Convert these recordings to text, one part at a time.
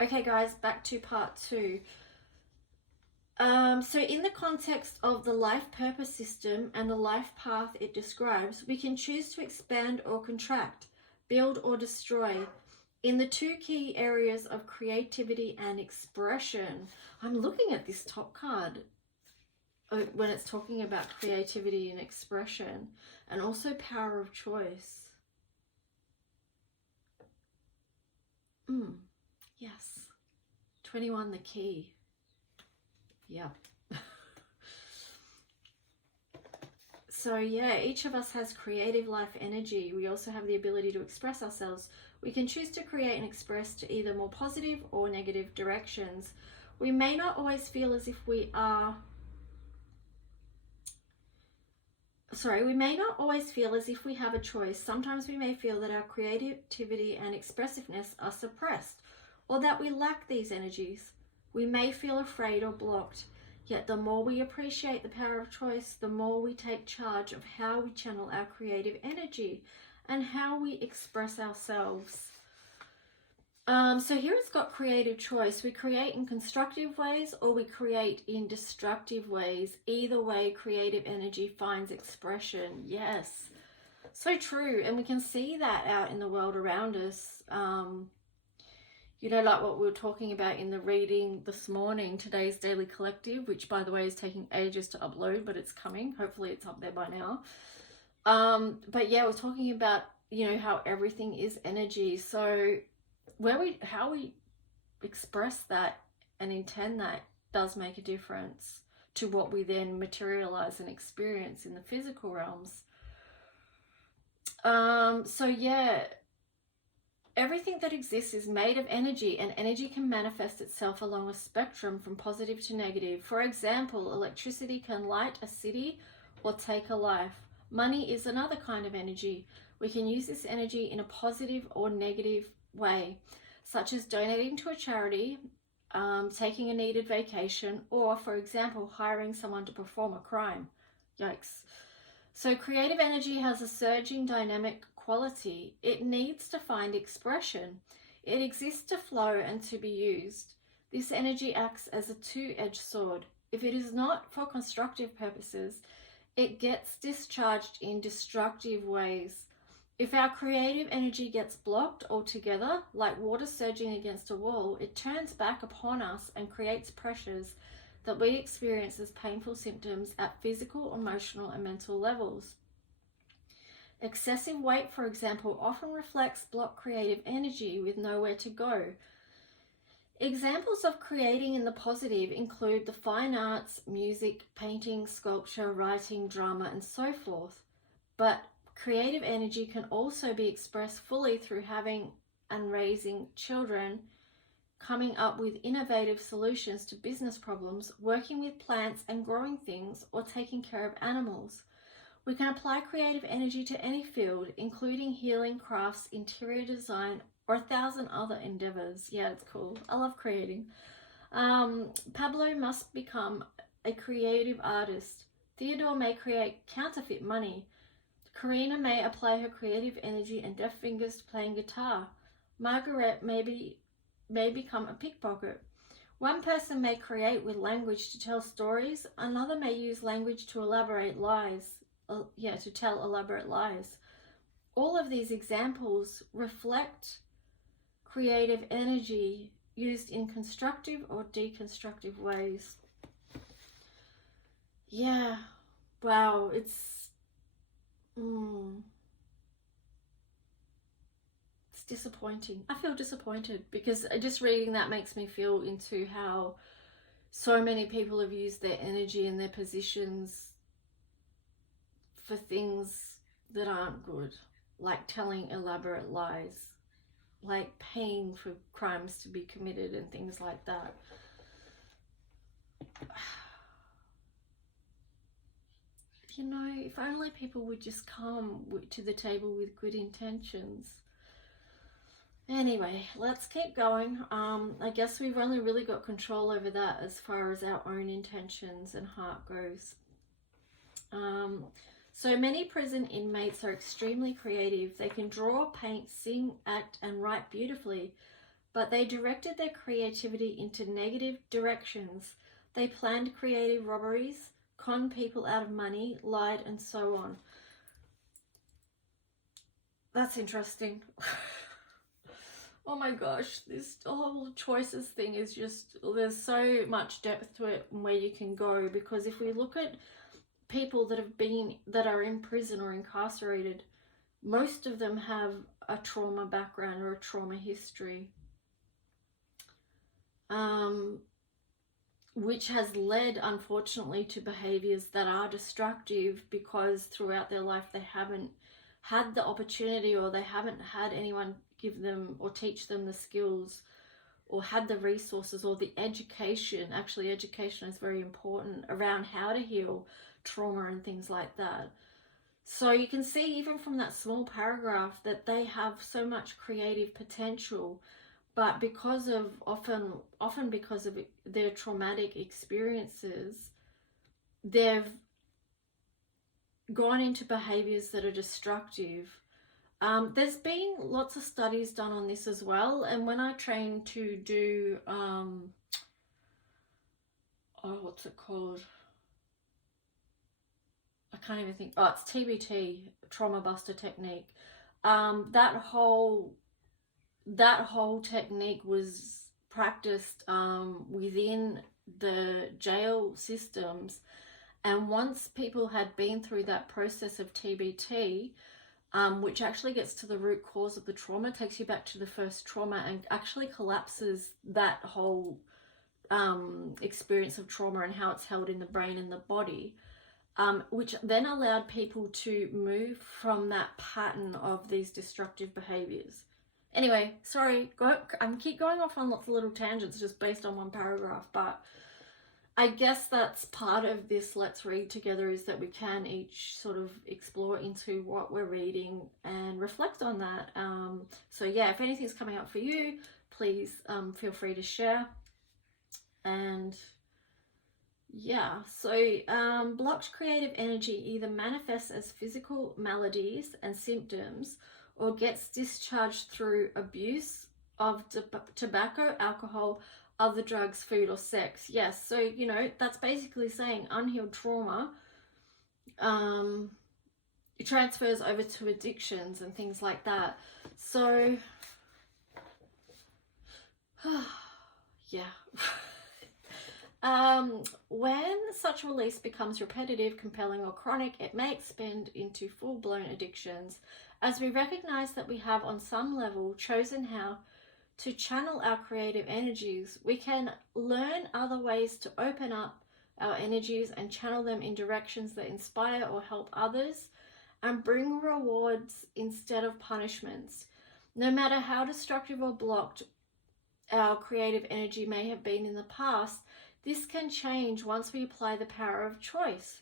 Okay, guys, back to part two. So in the context of the life purpose system and the life path it describes, we can choose to expand or contract, build or destroy in the two key areas of creativity and expression. I'm looking at this top card when it's talking about creativity and expression, and also power of choice. Yes. 21, the key. Yeah. So yeah, each of us has creative life energy. We also have the ability to express ourselves. We can choose to create and express to either more positive or negative directions. We may not always feel as if we are we may not always feel as if we have a choice. Sometimes we may feel that our creativity and expressiveness are suppressed, or that we lack these energies. We may feel afraid or blocked. Yet the more we appreciate the power of choice, the more we take charge of how we channel our creative energy and how we express ourselves. So here it's got creative choice. We create in constructive ways or we create in destructive ways. Either way, creative energy finds expression. Yes, so true. And we can see that out in the world around us. You know, like what we were talking about in the reading this morning, today's Daily Collective, which by the way is taking ages to upload, but it's coming. Hopefully it's up there by now. But yeah, we're talking about, you know, how everything is energy. So how we express that and intend that does make a difference to what we then materialize and experience in the physical realms. So yeah, everything that exists is made of energy, and energy can manifest itself along a spectrum from positive to negative. For example, electricity can light a city or take a life. Money is another kind of energy. We can use this energy in a positive or negative way, such as donating to a charity, taking a needed vacation, or, for example, hiring someone to perform a crime. Yikes. So creative energy has a surging dynamic quality. It needs to find expression. It exists to flow and to be used. This energy acts as a two-edged sword. If it is not for constructive purposes, it gets discharged in destructive ways. If our creative energy gets blocked altogether, like water surging against a wall, it turns back upon us and creates pressures that we experience as painful symptoms at physical, emotional, and mental levels. Excessive weight, for example, often reflects blocked creative energy with nowhere to go. Examples of creating in the positive include the fine arts, music, painting, sculpture, writing, drama, and so forth. But creative energy can also be expressed fully through having and raising children, coming up with innovative solutions to business problems, working with plants and growing things, or taking care of animals. We can apply creative energy to any field, including healing, crafts, interior design, or 1,000 other endeavors. Yeah, it's cool. I love creating. Pablo must become a creative artist. Theodore may create counterfeit money. Karina may apply her creative energy and deft fingers to playing guitar. Margaret may become a pickpocket. One person may create with language to tell stories. Another may use language to elaborate lies. To tell elaborate lies. All of these examples reflect creative energy used in constructive or deconstructive ways. Yeah, wow, it's disappointing. I feel disappointed because just reading that makes me feel into how so many people have used their energy and their positions for things that aren't good, like telling elaborate lies, like paying for crimes to be committed and things like that. You know, if only people would just come to the table with good intentions. Anyway, let's keep going. I guess we've only really got control over that as far as our own intentions and heart goes. So many prison inmates are extremely creative. They can draw, paint, sing, act, and write beautifully. but they directed their creativity into negative directions. They planned creative robberies, conned people out of money, lied, and so on. That's interesting. Oh my gosh, this whole choices thing is just, there's so much depth to it and where you can go, because if we look at people that are in prison or incarcerated, most of them have a trauma background or a trauma history, which has led, unfortunately, to behaviors that are destructive, because throughout their life they haven't had the opportunity, or they haven't had anyone give them or teach them the skills, or had the resources or the education. Actually, education is very important around how to heal trauma and things like that. So you can see even from that small paragraph that they have so much creative potential, but because of often because of their traumatic experiences, they've gone into behaviors that are destructive. There's been lots of studies done on this as well, and when I trained to do what's it called? I can't even think. Oh, it's TBT, Trauma Buster technique. That whole technique was practiced within the jail systems, and once people had been through that process of TBT, which actually gets to the root cause of the trauma, takes you back to the first trauma, and actually collapses that whole experience of trauma and how it's held in the brain and the body, which then allowed people to move from that pattern of these destructive behaviors. Anyway, sorry, I keep going off on lots of little tangents just based on one paragraph, but I guess that's part of this Let's Read Together, is that we can each sort of explore into what we're reading and reflect on that. So yeah, if anything's coming up for you, please feel free to share. And yeah, so blocked creative energy either manifests as physical maladies and symptoms, or gets discharged through abuse of tobacco, alcohol, other drugs, food, or sex. Yes, so you know, that's basically saying unhealed trauma it transfers over to addictions and things like that. So yeah. When such release becomes repetitive, compelling, or chronic, it may expand into full-blown addictions. As we recognize that we have on some level chosen how to channel our creative energies, we can learn other ways to open up our energies and channel them in directions that inspire or help others and bring rewards instead of punishments. No matter how destructive or blocked our creative energy may have been in the past, this can change once we apply the power of choice.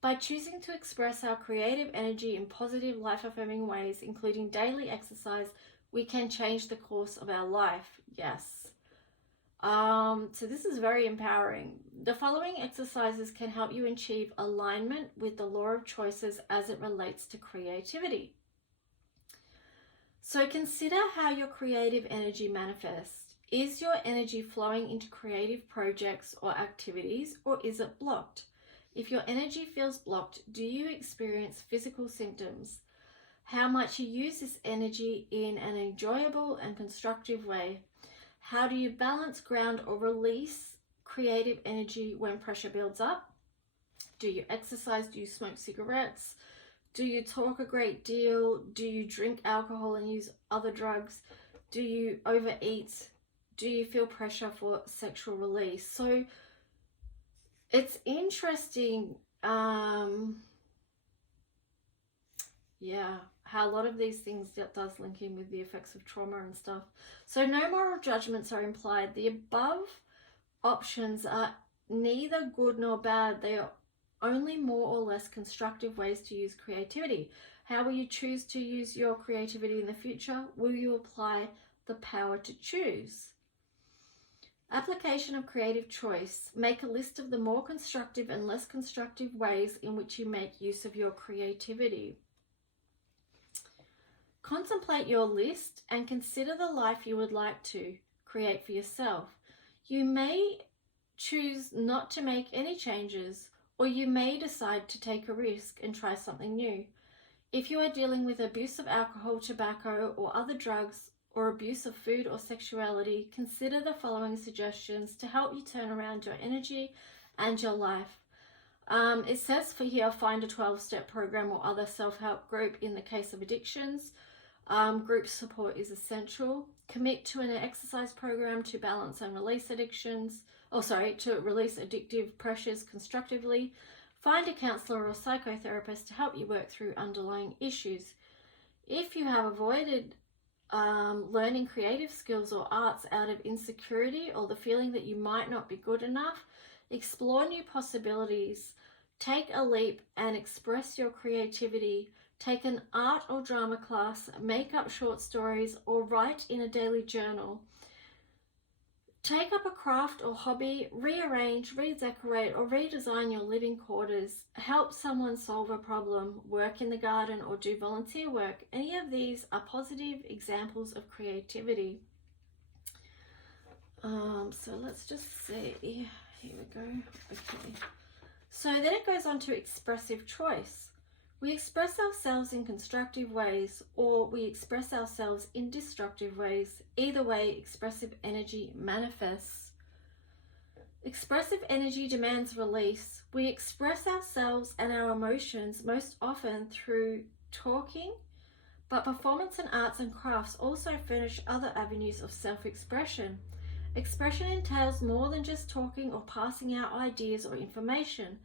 By choosing to express our creative energy in positive, life-affirming ways, including daily exercise, we can change the course of our life. Yes. So this is very empowering. The following exercises can help you achieve alignment with the law of choices as it relates to creativity. So consider how your creative energy manifests. Is your energy flowing into creative projects or activities, or is it blocked? If your energy feels blocked, do you experience physical symptoms? How much you use this energy in an enjoyable and constructive way? How do you balance, ground, or release creative energy when pressure builds up? Do you exercise? Do you smoke cigarettes? Do you talk a great deal? Do you drink alcohol and use other drugs? Do you overeat? Do you feel pressure for sexual release? So it's interesting, yeah, how a lot of these things does link in with the effects of trauma and stuff. So no moral judgments are implied. The above options are neither good nor bad. They are only more or less constructive ways to use creativity. How will you choose to use your creativity in the future? Will you apply the power to choose? Application of creative choice. Make a list of the more constructive and less constructive ways in which you make use of your creativity. Contemplate your list and consider the life you would like to. create for yourself. You may choose not to make any changes, or you may decide to take a risk and try something new. If you are dealing with abuse of alcohol, tobacco, or other drugs, or abuse of food or sexuality, consider the following suggestions to help you turn around your energy and your life. It says for here, find a 12-step program or other self-help group in the case of addictions. Group support is essential. Commit to an exercise program to balance and release addictions. To release addictive pressures constructively. Find a counselor or psychotherapist to help you work through underlying issues. If you have avoided learning creative skills or arts out of insecurity or the feeling that you might not be good enough, explore new possibilities. Take a leap and express your creativity. Take an art or drama class, make up short stories, or write in a daily journal. Take up a craft or hobby, rearrange, redecorate, or redesign your living quarters. Help someone solve a problem, work in the garden, or do volunteer work. Any of these are positive examples of creativity. So let's just see. Here we go. Okay. So then it goes on to expressive choice. We express ourselves in constructive ways, or we express ourselves in destructive ways. Either way, expressive energy manifests. Expressive energy demands release. We express ourselves and our emotions most often through talking, but performance and arts and crafts also furnish other avenues of self-expression. Expression entails more than just talking or passing out ideas or information.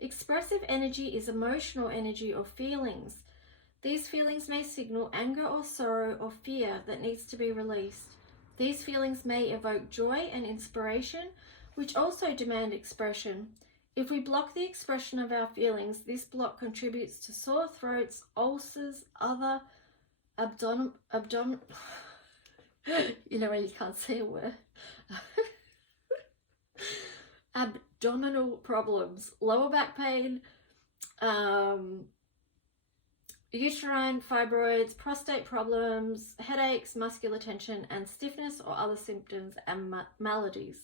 Expressive energy is emotional energy or feelings. These feelings may signal anger or sorrow or fear that needs to be released. These feelings may evoke joy and inspiration, which also demand expression. If we block the expression of our feelings, this block contributes to sore throats, ulcers, other you know when you can't say a word. Abdominal problems, lower back pain, uterine fibroids, prostate problems, headaches, muscular tension, and stiffness or other symptoms and maladies.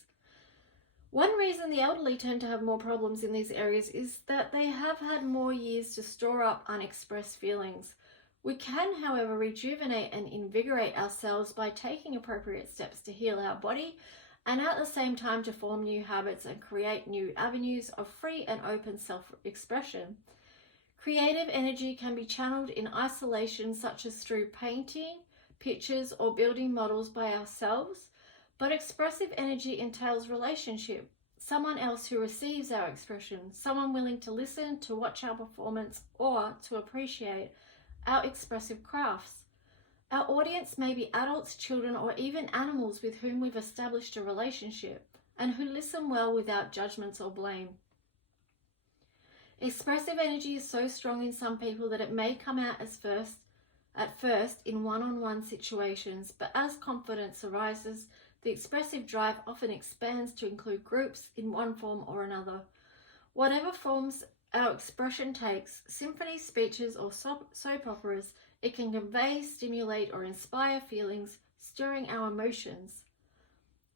One reason the elderly tend to have more problems in these areas is that they have had more years to store up unexpressed feelings. We can, however, rejuvenate and invigorate ourselves by taking appropriate steps to heal our body and at the same time to form new habits and create new avenues of free and open self-expression. Creative energy can be channeled in isolation, such as through painting, pictures, or building models by ourselves, but expressive energy entails relationship, someone else who receives our expression, someone willing to listen, to watch our performance, or to appreciate our expressive crafts. Our audience may be adults, children, or even animals with whom we've established a relationship and who listen well without judgments or blame. Expressive energy is so strong in some people that it may come out at first in one-on-one situations, but as confidence arises, the expressive drive often expands to include groups in one form or another. Whatever forms our expression takes, symphonies, speeches, or soap operas, it can convey, stimulate, or inspire feelings, stirring our emotions.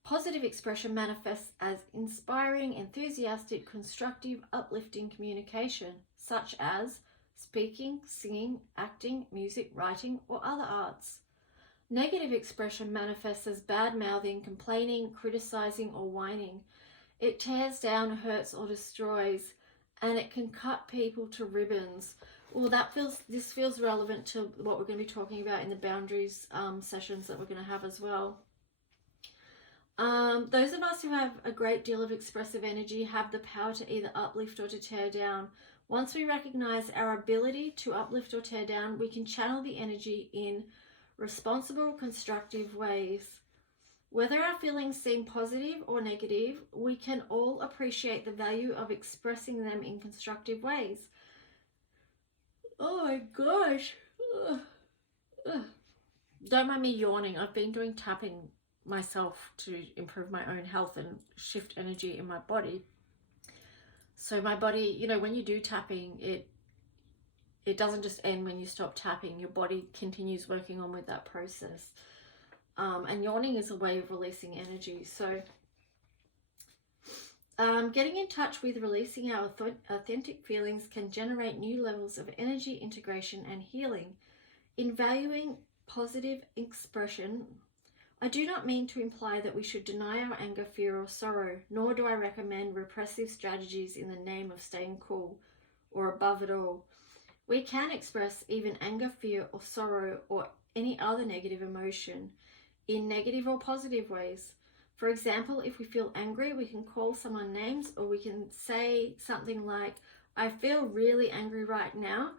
Positive expression manifests as inspiring, enthusiastic, constructive, uplifting communication, such as speaking, singing, acting, music, writing, or other arts. Negative expression manifests as bad-mouthing, complaining, criticizing, or whining. It tears down, hurts, or destroys, and it can cut people to ribbons. Well, this feels relevant to what we're going to be talking about in the boundaries sessions that we're going to have as well. Those of us who have a great deal of expressive energy have the power to either uplift or to tear down. Once we recognize our ability to uplift or tear down, we can channel the energy in responsible, constructive ways. Whether our feelings seem positive or negative, we can all appreciate the value of expressing them in constructive ways. Oh my gosh. Don't mind me yawning. I've been doing tapping myself to improve my own health and shift energy in my body. So my body, you know, when you do tapping, it doesn't just end when you stop tapping. Your body continues working on with that process. And yawning is a way of releasing energy. So getting in touch with releasing our authentic feelings can generate new levels of energy integration and healing. In valuing positive expression, I do not mean to imply that we should deny our anger, fear, or sorrow, nor do I recommend repressive strategies in the name of staying cool or above it all. We can express even anger, fear, or sorrow, or any other negative emotion in negative or positive ways. For example, if we feel angry, we can call someone names, or we can say something like, I feel really angry right now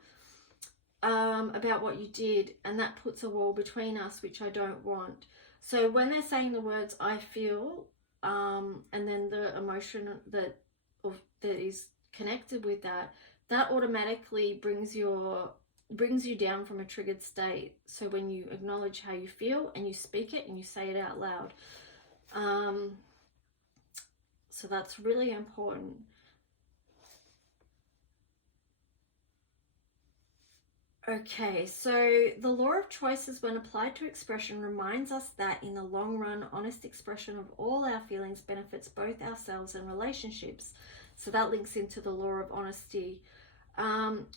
about what you did, and that puts a wall between us, which I don't want. So when they're saying the words I feel, and then the emotion that is connected with that, that automatically brings you down from a triggered state. So when you acknowledge how you feel and you speak it and you say it out loud, so that's really important. Okay, so the law of choices when applied to expression reminds us that in the long run, honest expression of all our feelings benefits both ourselves and relationships. So that links into the law of honesty.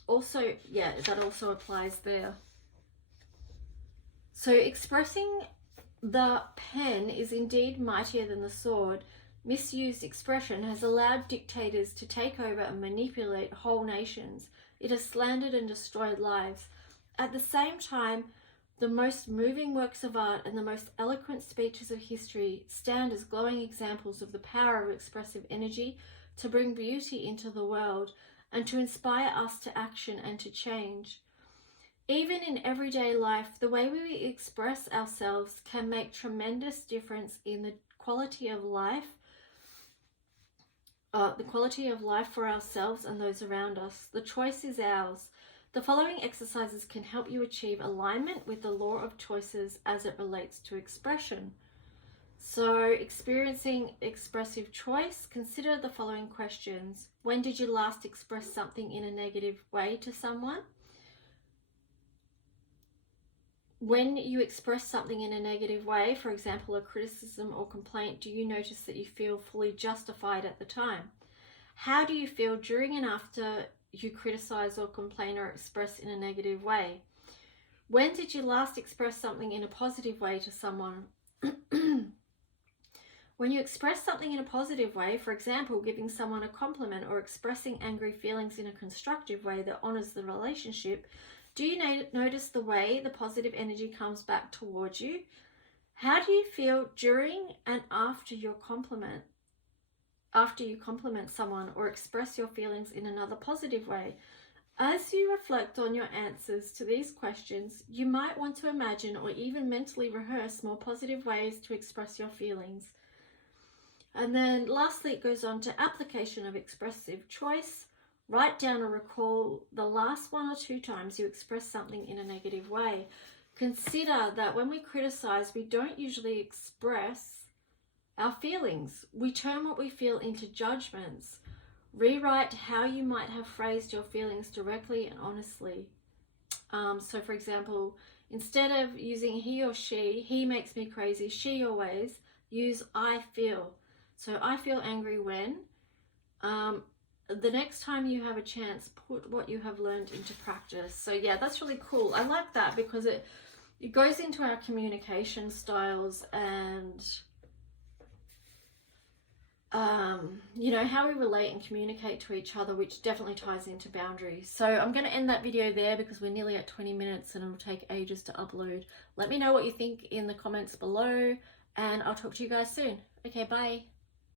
Also, yeah, that also applies there. So expressing the pen is indeed mightier than the sword. Misused expression has allowed dictators to take over and manipulate whole nations. It has slandered and destroyed lives. At the same time, the most moving works of art and the most eloquent speeches of history stand as glowing examples of the power of expressive energy to bring beauty into the world and to inspire us to action and to change. Even in everyday life, the way we express ourselves can make tremendous difference in the quality of life for ourselves and those around us. The choice is ours. The following exercises can help you achieve alignment with the law of choices as it relates to expression. So, experiencing expressive choice, consider the following questions. When did you last express something in a negative way to someone? When you express something in a negative way, for example, a criticism or complaint, do you notice that you feel fully justified at the time? How do you feel during and after you criticize or complain or express in a negative way? When did you last express something in a positive way to someone? When you express something in a positive way, for example, giving someone a compliment or expressing angry feelings in a constructive way that honors the relationship, do you notice the way the positive energy comes back towards you? How do you feel during and after you compliment someone or express your feelings in another positive way? As you reflect on your answers to these questions, you might want to imagine or even mentally rehearse more positive ways to express your feelings. And then lastly, it goes on to application of expressive choice. Write down or recall the last 1 or 2 times you expressed something in a negative way. Consider that when we criticize, we don't usually express our feelings. We turn what we feel into judgments. Rewrite how you might have phrased your feelings directly and honestly. So for example, instead of using he or she, he makes me crazy, she always, use I feel. So I feel angry when. The next time you have a chance, put what you have learned into practice. So yeah, that's really cool. I like that because it goes into our communication styles and you know, how we relate and communicate to each other, which definitely ties into boundaries. So I'm going to end that video there because we're nearly at 20 minutes and it'll take ages to upload. Let me know what you think in the comments below and I'll talk to you guys soon. Okay, bye.